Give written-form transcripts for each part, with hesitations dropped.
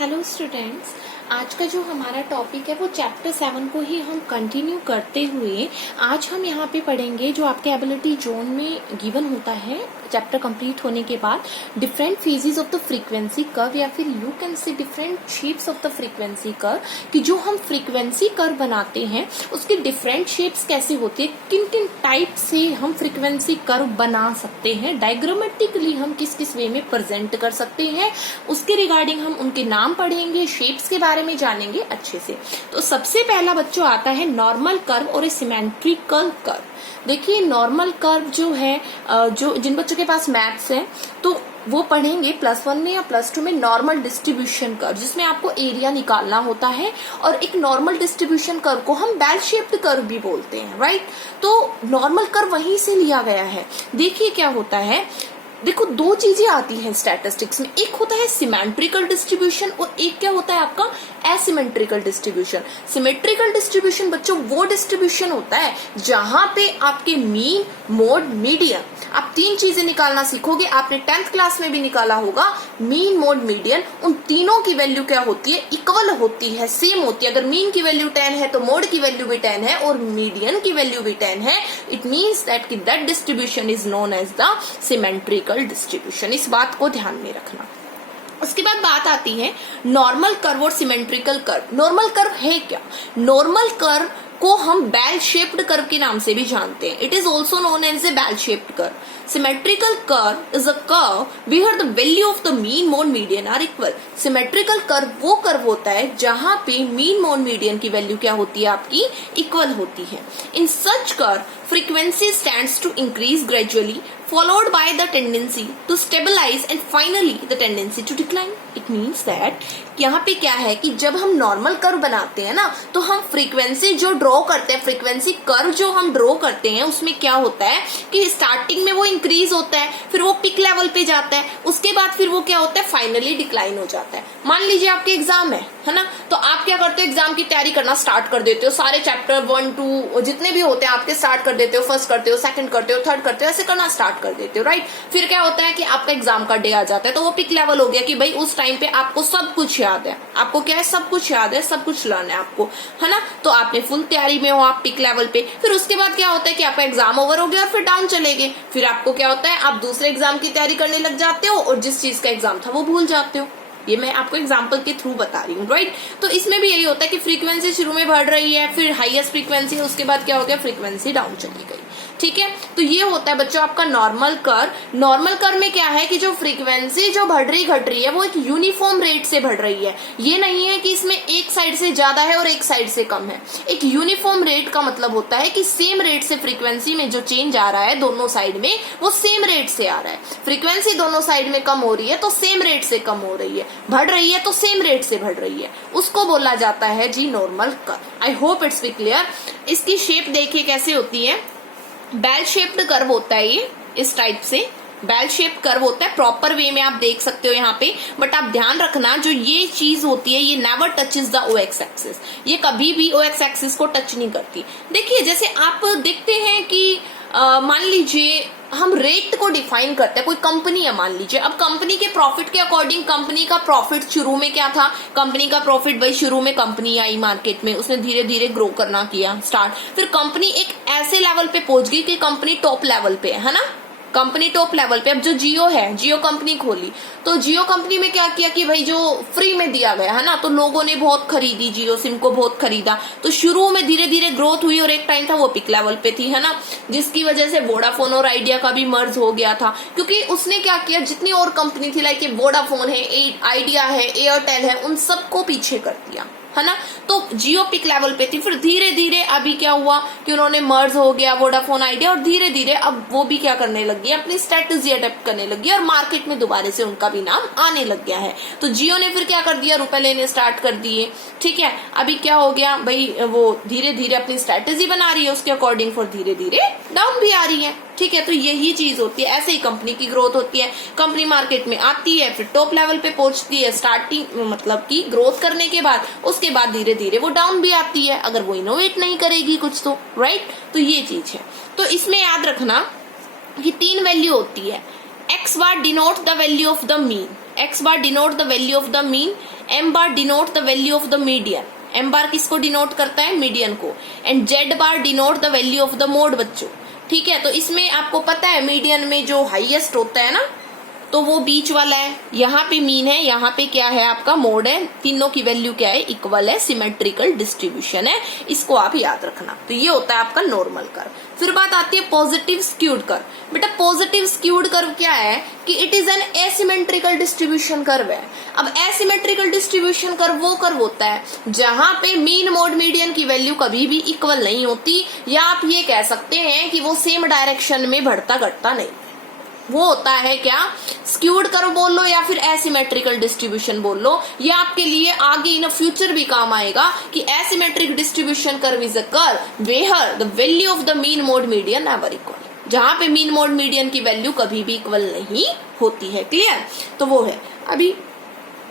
Hello students, आज का जो हमारा टॉपिक है वो चैप्टर 7 को ही हम कंटिन्यू करते हुए आज हम यहाँ पे पढ़ेंगे जो आपके एबिलिटी जोन में गिवन होता है चैप्टर कंप्लीट होने के बाद, different phases of the frequency curve या फिर you can see different shapes of the frequency curve, कि जो हम फ्रीक्वेंसी कर्व बनाते हैं उसकी डिफरेंट शेप्स कैसे होती है, किन किन टाइप से हम फ्रीक्वेंसी कर्व बना सकते हैं, डायग्रामेटिकली हम किस किस वे में प्रेजेंट कर सकते हैं, उसके रिगार्डिंग हम उनके नाम पढ़ेंगे, शेप्स के बारे में जानेंगे अच्छे से। तो सबसे पहला बच्चों आता है नॉर्मल कर्व और सिमेट्रिकल कर्व। देखिए नॉर्मल कर्व जो है, जो जिन बच्चों के पास मैथ्स है तो वो पढ़ेंगे +1 में या +2 में नॉर्मल डिस्ट्रीब्यूशन कर्व, जिसमें आपको एरिया निकालना होता है। और एक नॉर्मल डिस्ट्रीब्यूशन कर्व को हम बेल शेप्ड कर्व भी बोलते हैं, राइट। तो नॉर्मल कर्व वहीं से लिया गया है। देखिए क्या होता है, देखो दो चीजें आती हैं स्टैटिस्टिक्स में, एक होता है सिमेट्रिकल डिस्ट्रीब्यूशन और एक क्या होता है आपका एसिमेट्रिकल डिस्ट्रीब्यूशन। सिमेट्रिकल डिस्ट्रीब्यूशन बच्चों वो डिस्ट्रीब्यूशन होता है जहां पे आपके मीन, मोड, मीडियन, आप तीन चीजें निकालना सीखोगे। आपने 10th क्लास में भी निकाला होगा मीन, मोड, मीडियन। उन तीनों की वैल्यू क्या होती है, इक्वल होती है, सेम होती है। अगर मीन की वैल्यू 10 है तो मोड की वैल्यू भी 10 है और मीडियन की वैल्यू भी 10 है। It means that distribution is known as the symmetrical distribution. इस बात को ध्यान में रखना। उसके बाद बात आती है नॉर्मल कर्व और सिमेट्रिकल कर्व। नॉर्मल कर्व है क्या? नॉर्मल कर्व को हम बेल शेप्ड कर्व के नाम से भी जानते हैं। It is also known as a bell shaped curve. Symmetrical curve is a curve where the value of the mean, mode, median are equal. Symmetrical curve वो curve होता है जहां पे मीन, मोड, मीडियन की वैल्यू क्या होती है, आपकी इक्वल होती है। In such curve frequency stands to increase gradually, followed by the tendency to stabilize and finally the tendency to decline. It means that यहाँ पे क्या है कि जब हम नॉर्मल कर्व बनाते हैं ना, तो हम फ्रीक्वेंसी जो ड्रॉ करते हैं, फ्रीक्वेंसी कर्व जो हम ड्रॉ करते हैं, उसमें क्या होता है कि स्टार्टिंग में वो इंक्रीज होता है, फिर वो पिक लेवल पे जाता है, उसके बाद फिर वो क्या होता है, फाइनली डिक्लाइन हो जाता है। मान लीजिए आपके एग्जाम है ना, तो आप क्या करते हो, एग्जाम की तैयारी करना स्टार्ट कर देते हो, सारे चैप्टर 1, 2 जितने भी होते हैं आपके स्टार्ट कर देते हो, फर्स्ट करते हो, सेकंड करते हो, थर्ड करते हो, ऐसे करना स्टार्ट कर देते हो, राइट। फिर क्या होता है कि आपका एग्जाम का डे आ जाता है, तो वो पिक लेवल हो गया कि भाई उस टाइम पे आपको सब कुछ याद है, आपको क्या है, सब कुछ याद है, सब कुछ लर्न है आपको, है ना। तो आपने फुल तैयारी में हो आप पिक लेवल पे। फिर उसके बाद क्या होता है कि आपका एग्जाम ओवर हो गया और फिर डाउन चले गए। फिर आपको क्या होता है, आप दूसरे एग्जाम की तैयारी करने लग जाते हो और जिस चीज का एग्जाम था वो भूल जाते हो। ये मैं आपको एग्जांपल के थ्रू बता रही हूँ, राइट। तो इसमें भी यही होता है कि फ्रीक्वेंसी शुरू में बढ़ रही है, फिर हाईएस्ट फ्रीक्वेंसी है, उसके बाद क्या हो गया, फ्रीक्वेंसी डाउन चली गई, ठीक है। तो ये होता है बच्चों आपका नॉर्मल कर्व। नॉर्मल कर्व में क्या है कि जो फ्रीक्वेंसी जो बढ़ रही घट रही है वो एक यूनिफॉर्म रेट से बढ़ रही है। ये नहीं है कि इसमें एक साइड से ज्यादा है और एक साइड से कम है। एक यूनिफॉर्म रेट का मतलब होता है कि सेम रेट से फ्रीक्वेंसी में जो चेंज आ रहा है दोनों साइड में, वो सेम रेट से आ रहा है। फ्रीक्वेंसी दोनों साइड में कम हो रही है तो सेम रेट से कम हो रही है, बढ़ रही है तो सेम रेट से बढ़ रही है, उसको बोला जाता है जी normal curve. I hope it's be clear. इसकी शेप देखिए कैसे होती है, बेल शेप्ड कर्व होता है ये, इस टाइप से बेल शेप्ड कर्व होता है। प्रॉपर वे में आप देख सकते हो यहाँ पे, बट आप ध्यान रखना जो ये चीज होती है ये never touches the OX axis, ये कभी भी OX एक्सिस को टच नहीं करती। देखिए जैसे आप देखते हैं कि मान लीजिए हम रेट को डिफाइन करते हैं, कोई कंपनी है मान लीजिए, अब कंपनी के प्रॉफिट के अकॉर्डिंग कंपनी का प्रॉफिट शुरू में क्या था, कंपनी का प्रॉफिट भाई शुरू में कंपनी आई मार्केट में, उसने धीरे धीरे ग्रो करना किया स्टार्ट, फिर कंपनी एक ऐसे लेवल पे पहुंच गई कि कंपनी टॉप लेवल पे है ना, कंपनी टॉप लेवल पे। अब जो जियो है, जियो कंपनी खोली, तो जियो कंपनी में क्या किया कि भाई जो फ्री में दिया गया है ना, तो लोगों ने बहुत खरीदी, जियो सिम को बहुत खरीदा, तो शुरू में धीरे धीरे ग्रोथ हुई और एक टाइम था वो पिक लेवल पे थी, है ना, जिसकी वजह से वोडाफोन और आइडिया का भी मर्ज हो गया था, क्योंकि उसने क्या किया, जितनी और कंपनी थी लाइक वोडाफोन है, आइडिया है, एयरटेल है, उन सबको पीछे कर दिया, है ना। तो जियो पिक लेवल पे थी, फिर धीरे धीरे अभी क्या हुआ कि उन्होंने मर्ज हो गया वोडाफोन आइडिया, और धीरे धीरे अब वो भी क्या करने लगी, अपनी स्ट्रेटेजी अडेप्ट करने लगी और मार्केट में दोबारा से उनका भी नाम आने लग गया है। तो जियो ने फिर क्या कर दिया, रुपए लेने स्टार्ट कर दिए, ठीक है। अभी क्या हो गया भाई, वो धीरे धीरे अपनी स्ट्रेटेजी बना रही है उसके अकॉर्डिंग, फिर धीरे धीरे डाउन भी आ रही है, ठीक है। तो यही चीज होती है, ऐसे ही कंपनी की ग्रोथ होती है। कंपनी मार्केट में आती है, फिर टॉप लेवल पे पहुंचती है स्टार्टिंग मतलब की ग्रोथ करने के बाद, उसके बाद धीरे धीरे वो डाउन भी आती है अगर वो इनोवेट नहीं करेगी कुछ तो, राइट। तो ये चीज है। तो इसमें याद रखना कि 3 वैल्यू होती है। X bar denote the value of the mean, X bar denote the value of the mean, M bar denote the value of the median, M bar किसको डिनोट करता है, मीडियन को, and Z bar denote the value of the mode बच्चों। ठीक है, तो इसमें आपको पता है मीडियन में जो हाईएस्ट होता है ना, तो वो बीच वाला है, यहाँ पे मीन है, यहाँ पे क्या है आपका मोड है, तीनों की वैल्यू क्या है, इक्वल है, सिमेट्रिकल डिस्ट्रीब्यूशन है, इसको आप याद रखना। तो ये होता है आपका नॉर्मल कर्व। फिर बात आती है पॉजिटिव स्क्यूड कर्व। बेटा पॉजिटिव स्क्यूड कर्व क्या है कि it is an asymmetrical distribution curve है। अब एसिमेट्रिकल डिस्ट्रीब्यूशन कर्व वो कर्व होता है जहां पे मीन मोड मीडियन की वैल्यू कभी भी इक्वल नहीं होती, या आप ये कह सकते हैं कि वो सेम डायरेक्शन में बढ़ता घटता नहीं, वो होता है क्या, स्क्यूड कर्व बोल लो या फिर एसिमेट्रिकल डिस्ट्रीब्यूशन बोल लो। ये आपके लिए आगे इन फ्यूचर भी काम आएगा कि asymmetric distribution curve is a curve where the value of the mean mode median never equal, जहां पे मीन मोड मीडियन की वैल्यू कभी भी इक्वल नहीं होती है। क्लियर, तो वो है। अभी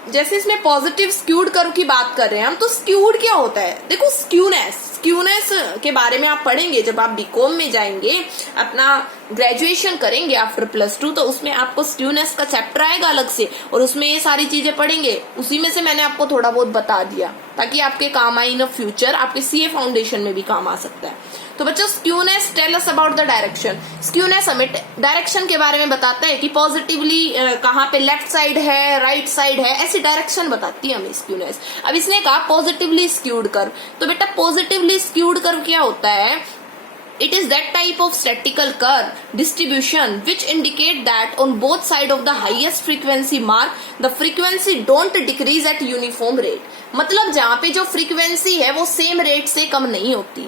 जैसे इसमें पॉजिटिव स्क्यूड कर्व की बात कर रहे हैं हम, तो स्क्यूड क्या होता है, देखो स्क्यूनेस के बारे में आप पढ़ेंगे जब आप बीकॉम में जाएंगे, अपना ग्रेजुएशन करेंगे आफ्टर +2, तो उसमें आपको स्क्यूनेस का चैप्टर आएगा अलग से, और उसमें ये सारी चीजें पढ़ेंगे। उसी में से मैंने आपको थोड़ा बहुत बता दिया ताकि आपके काम आए इन फ्यूचर, आपके सीए फाउंडेशन में भी काम आ सकता है। तो बच्चों skewness tell us about the direction. Skewness हमें डायरेक्शन के बारे में बताता है कि पॉजिटिवली कहाँ पे लेफ्ट साइड है, राइट साइड है, ऐसी डायरेक्शन बताती है हमें स्क्यूनेस। अब इसने कहा पॉजिटिवली स्क्यूड कर्व, तो बेटा पॉजिटिवली स्क्यूड कर्व क्या होता है, it is that type of statistical curve distribution which indicate that on both side of the highest frequency mark the frequency don't decrease at uniform rate। मतलब जहाँ पे जो frequency है वो सेम रेट से कम नहीं होती।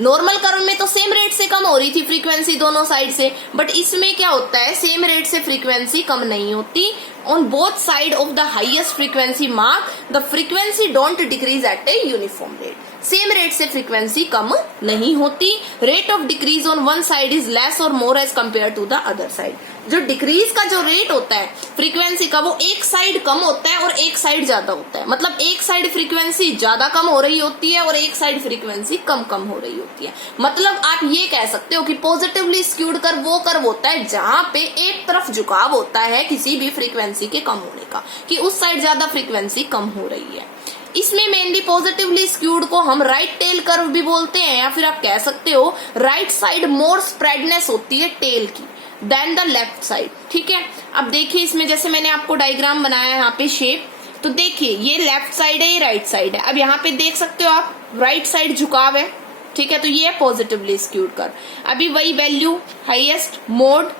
नॉर्मल कर्व में तो सेम रेट से कम हो रही थी फ्रीक्वेंसी दोनों साइड से, बट इसमें क्या होता है, सेम रेट से फ्रीक्वेंसी कम नहीं होती। On both side of the highest frequency mark the frequency don't decrease at a uniform rate, same rate से फ्रीक्वेंसी कम नहीं होती। Rate of decrease on one side is less और more as compare to the other side. जो decrease का जो rate होता है फ्रीक्वेंसी का, वो एक साइड कम होता है और एक साइड ज्यादा होता है। मतलब एक साइड फ्रीक्वेंसी ज्यादा कम हो रही होती है और एक साइड फ्रीक्वेंसी कम कम हो रही होती है। मतलब आप ये कह सकते हो कि पॉजिटिवली स्क्यूड कर्व वो कर्व होता है जहां पे एक तरफ झुकाव होता है किसी भी फ्रीक्वेंसी के कम होने का, कि उस साइड ज्यादा फ्रीक्वेंसी कम हो रही है। इसमें मेनली पॉजिटिवली स्क्यूड को हम राइट टेल कर्व भी बोलते हैं, या फिर आप कह सकते हो राइट साइड मोर स्प्रेडनेस होती है टेल की देन द लेफ्ट साइड। ठीक है, अब देखिए इसमें जैसे मैंने आपको डायग्राम बनाया यहाँ पे शेप, तो देखिए ये लेफ्ट साइड है, ये राइट साइड है। अब यहाँ पे देख सकते हो आप राइट साइड झुकाव है, ठीक है, तो ये है पॉजिटिवली स्क्यूड कर्व। अभी वही value highest, mode,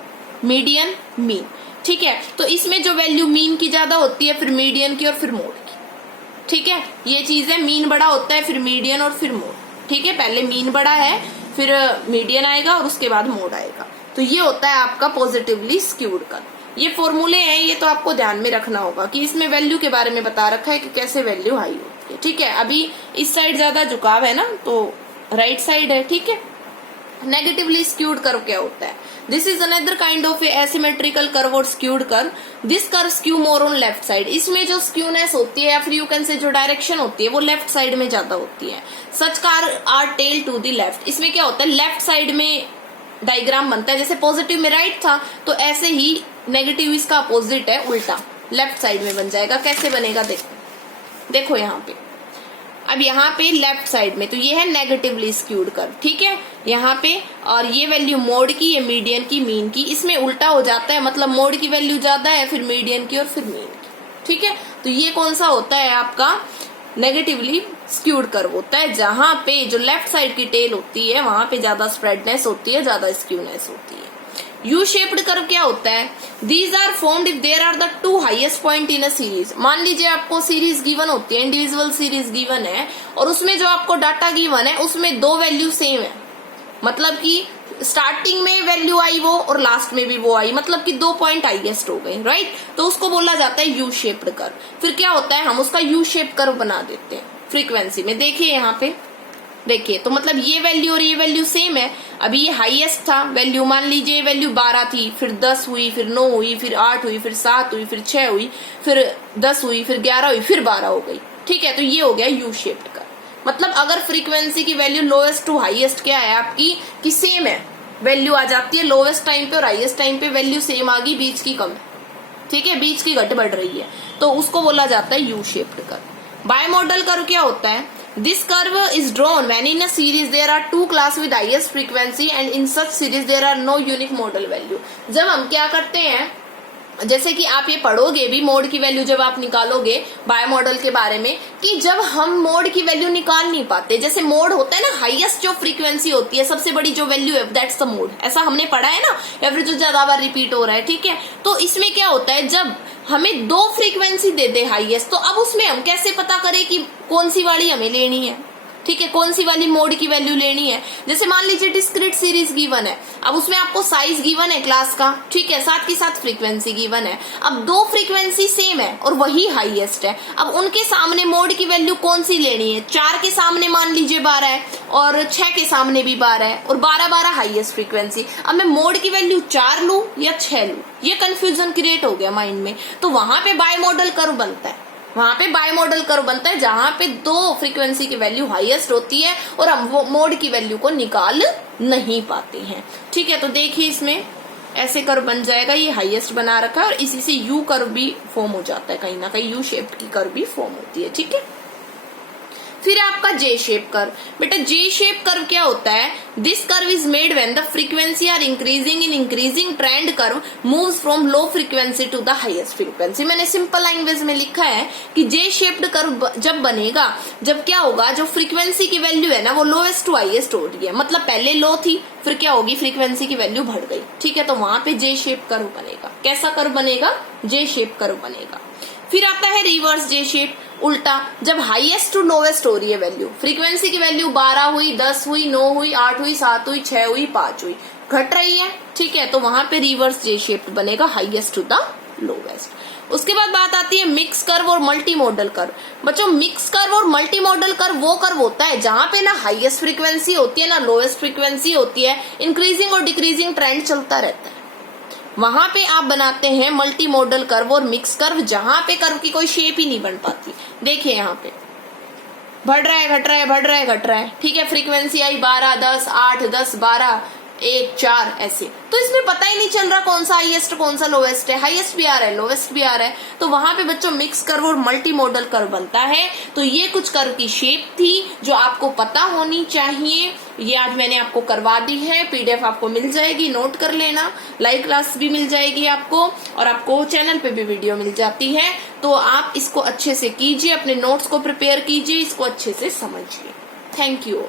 median, mean. ठीक है, तो इसमें जो वैल्यू मीन की ज्यादा होती है, फिर मीडियन की और फिर मोड की। ठीक है, ये चीज है, मीन बड़ा होता है फिर मीडियन और फिर मोड। ठीक है, पहले मीन बड़ा है फिर मीडियन आएगा और उसके बाद मोड आएगा। तो ये होता है आपका पॉजिटिवली स्क्यूड कर्व। ये फॉर्मूले हैं, ये तो आपको ध्यान में रखना होगा कि इसमें वैल्यू के बारे में बता रखा है कि कैसे वैल्यू हाई होती है। ठीक है, अभी इस साइड ज्यादा झुकाव है ना, तो राइट साइड है। ठीक है, नेगेटिवली स्क्यूड कर्व क्या होता है, this is another kind of asymmetrical curve और skewed curve. This curve skew more on left side. इसमें जो स्क्यूनेस होती है या फिर यू कैन से जो डायरेक्शन होती है वो लेफ्ट साइड में ज्यादा होती है। Such car are tail to the left. इसमें क्या होता है, लेफ्ट साइड में डायग्राम बनता है, जैसे पॉजिटिव में राइट था तो ऐसे ही नेगेटिव इसका अपोजिट है, उल्टा लेफ्ट साइड में बन जाएगा। कैसे बनेगा देखो यहाँ पे, अब यहाँ पे लेफ्ट साइड में, तो ये है नेगेटिवली स्क्यूड कर्व। ठीक है, यहाँ पे, और ये वैल्यू मोड की, ये मीडियन की, मीन की। इसमें उल्टा हो जाता है, मतलब मोड की वैल्यू ज्यादा है फिर मीडियन की और फिर मीन की। ठीक है, तो ये कौन सा होता है आपका नेगेटिवली स्क्यूड कर्व होता है, जहां पे जो लेफ्ट साइड की टेल होती है वहां पे ज्यादा स्प्रेडनेस होती है, ज्यादा स्क्यूनेस होती है। यू शेप्ड कर्व क्या होता है, these are formed if there are the two highest point in a series. मान लीजिए आपको सीरीज गिवन होती है, इंडिविजुअल सीरीज गिवन है, और उसमें जो आपको डाटा गिवन है उसमें दो वैल्यू सेम है, मतलब कि स्टार्टिंग में वैल्यू आई वो और लास्ट में भी वो आई, मतलब कि 2 पॉइंट हाईएस्ट हो गए, राइट। तो उसको बोला जाता है यू शेप्ड कर्व। फिर क्या होता है, हम उसका यू शेप कर्व बना देते हैं फ्रीक्वेंसी में। देखिए यहाँ पे, देखिए तो मतलब ये वैल्यू और ये वैल्यू सेम है। अभी ये हाईएस्ट था वैल्यू, मान लीजिए वैल्यू 12 थी, फिर 10 हुई, फिर 9 हुई, फिर 8 हुई, फिर 7 हुई, फिर 6 हुई, फिर 10 हुई, फिर 11 हुई, फिर 12 हो गई। ठीक है, तो ये हो गया यू शेप्ड कर्व। मतलब अगर फ्रीक्वेंसी की वैल्यू लोएस्ट टू हाईएस्ट क्या है आपकी, कि सेम है, वैल्यू आ जाती है लोवेस्ट टाइम पे और हाईएस्ट टाइम पे वैल्यू सेम आ गई, बीच की कम है। ठीक है, बीच की घट बढ़ रही है, तो उसको बोला जाता है U shaped curve. Bimodal curve क्या होता है? This curve is drawn when in a series there are two class with highest frequency and in such series there are no unique modal value. जब हम क्या करते हैं, जैसे कि आप ये पढ़ोगे भी मोड की वैल्यू जब आप निकालोगे बायोमॉडल के बारे में, कि जब हम मोड की वैल्यू निकाल नहीं पाते, जैसे मोड होता है ना, हाईएस्ट जो फ्रीक्वेंसी होती है, सबसे बड़ी जो वैल्यू है, दैट्स द मोड, ऐसा हमने पढ़ा है ना, या फिर जो ज्यादा बार रिपीट हो रहा है, ठीक है। तो इसमें क्या होता है, जब हमें दो फ्रीक्वेंसी दे दे हाईएस्ट, तो अब उसमें हम कैसे पता करें कि कौन सी वाली हमें लेनी है, ठीक है, कौन सी वाली मोड की वैल्यू लेनी है। जैसे मान लीजिए डिस्क्रीट सीरीज गिवन है, अब उसमें आपको साइज गिवन है क्लास का, ठीक है, साथ ही साथ फ्रीक्वेंसी गिवन है। अब दो फ्रीक्वेंसी सेम है और वही हाईएस्ट है, अब उनके सामने मोड की वैल्यू कौन सी लेनी है? 4 के सामने मान लीजिए 12 है और 6 के सामने भी 12 है और 12 हाईएस्ट फ्रीक्वेंसी। अब मैं मोड की वैल्यू 4 लू या 6 लू, ये कंफ्यूजन क्रिएट हो गया माइंड में। तो वहां पे बाइमॉडल कर्व बनता है, वहां पे बाइमॉडल कर्व बनता है, जहां पे दो फ्रीक्वेंसी की वैल्यू हाईएस्ट होती है और हम वो मोड की वैल्यू को निकाल नहीं पाते हैं, ठीक है। तो देखिए इसमें ऐसे कर्व बन जाएगा, ये हाईएस्ट बना रखा है और इसी से यू कर्व भी फॉर्म हो जाता है, कहीं ना कहीं यू शेप की कर्व भी फॉर्म होती है, ठीक है। फिर आपका जे शेप कर्व। बेटा जे शेप कर्व क्या होता है? This curve is made when the frequency are increasing in increasing trend curve moves from low frequency to the highest frequency. मैंने सिंपल लैंग्वेज में लिखा है कि जे शेप्ड कर्व जब बनेगा, जब क्या होगा, जो फ्रीक्वेंसी की वैल्यू है ना वो लोएस्ट टू हाईएस्ट हो रही है, मतलब पहले लो थी, फिर क्या होगी, फ्रीक्वेंसी की वैल्यू बढ़ गई, ठीक है, तो वहां पे जे शेप कर्व बनेगा। कैसा कर्व बनेगा? जे शेप कर्व बनेगा। फिर आता है रिवर्स जे शेप, उल्टा, जब हाईएस्ट टू लोवेस्ट हो रही है वैल्यू, फ्रीक्वेंसी की वैल्यू 12 हुई, 10 हुई, 9 हुई, 8 हुई, 7 हुई, 6 हुई, 5 हुई, घट रही है, ठीक है, तो वहां पे रिवर्स जे शेप बनेगा, हाईएस्ट टू द लोवेस्ट। उसके बाद बात आती है मिक्स कर्व और मल्टी मॉडल कर्व। बच्चों मिक्स कर्व और मल्टी मॉडल कर्व वो कर्व होता है जहां पे ना हाईएस्ट फ्रीक्वेंसी होती है ना लोएस्ट फ्रीक्वेंसी होती है, इंक्रीजिंग और डिक्रीजिंग ट्रेंड चलता रहता है, वहां पे आप बनाते हैं मल्टी मॉडल कर्व और मिक्स कर्व, जहां पे कर्व की कोई शेप ही नहीं बन पाती। देखिए यहाँ पे बढ़ रहा है, घट रहा है, बढ़ रहा है, घट रहा है, ठीक है, फ्रीक्वेंसी आई 12, 10, 8, 10, 12, 1, 4 ऐसे, तो इसमें पता ही नहीं चल रहा कौन सा हाईएस्ट कौन सा लोवेस्ट है, हाईएस्ट भी आ रहा है, लोवेस्ट भी आ रहा है, तो वहां पे बच्चों मिक्स कर्व और मल्टी मॉडल कर्व बनता है। तो ये कुछ कर्व की शेप थी जो आपको पता होनी चाहिए, ये आज मैंने आपको करवा दी है, पीडीएफ आपको मिल जाएगी, नोट कर लेना, लाइव क्लास भी मिल जाएगी आपको, और आपको चैनल पे भी वीडियो मिल जाती है, तो आप इसको अच्छे से कीजिए, अपने नोट्स को प्रिपेयर कीजिए, इसको अच्छे से समझिए। Thank you.